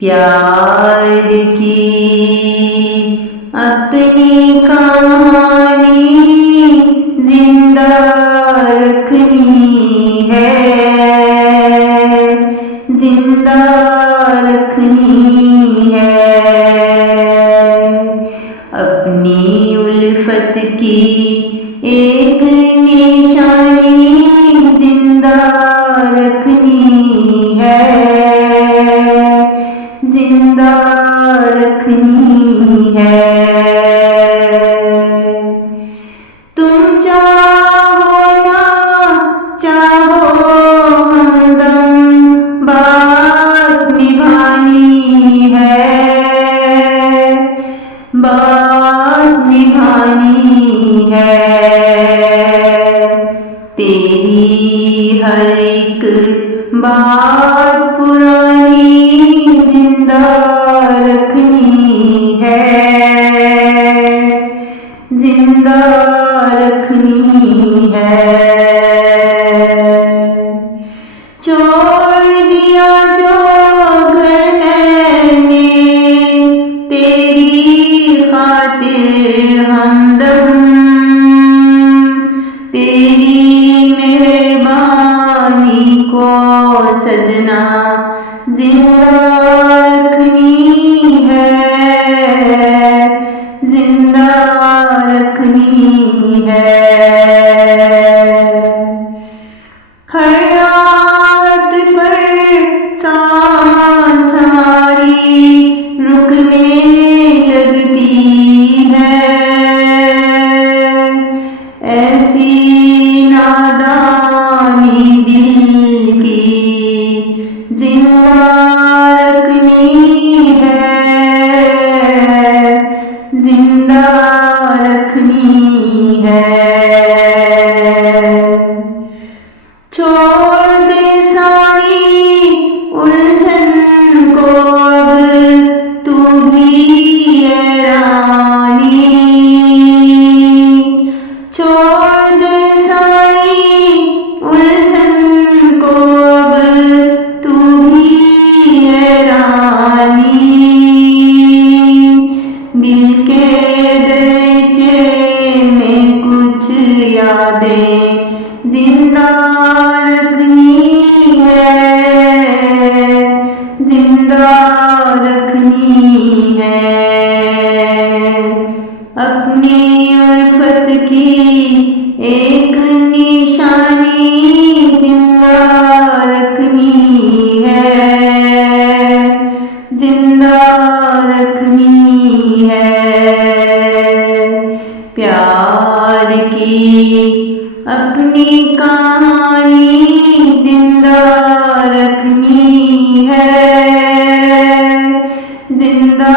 प्यार की अपनी कहानी जिंदा रखनी है, जिंदा रखनी है। अपनी उल्फत की एक निशानी जिंदा रखनी है, जिंदा रखनी है। तुम चाहो ना चाहो हमदम बात निभानी है, बात निभानी है। तेरी हर एक बात पुरानी जिंदा रखनी है, जिंदा रखनी है। छोड़ दिया जो घर मैंने तेरी खातिर हमदम, तेरी मेहरबानी को सजना जिंदा रखनी है, जिंदा रखनी है। हर रात पर सांस हमारी रुकने लगती है, ऐसी नादानी दिल की जिंदा रखनी है, जिंदा रखनी है। छोड़ दे सारी उलझन को अब तू भी है रानी, छोड़ दे सारी उलझन को अब तू भी है रानी। दिल के दर्जे में कुछ यादें जिंदा रखनी है, जिंदा रखनी है। अपनी उल्फत की एक निशानी जिंदा रखनी है, जिंदा रखनी है। प्यार की अपनी कहानी जिंदा रखनी है, जिंदा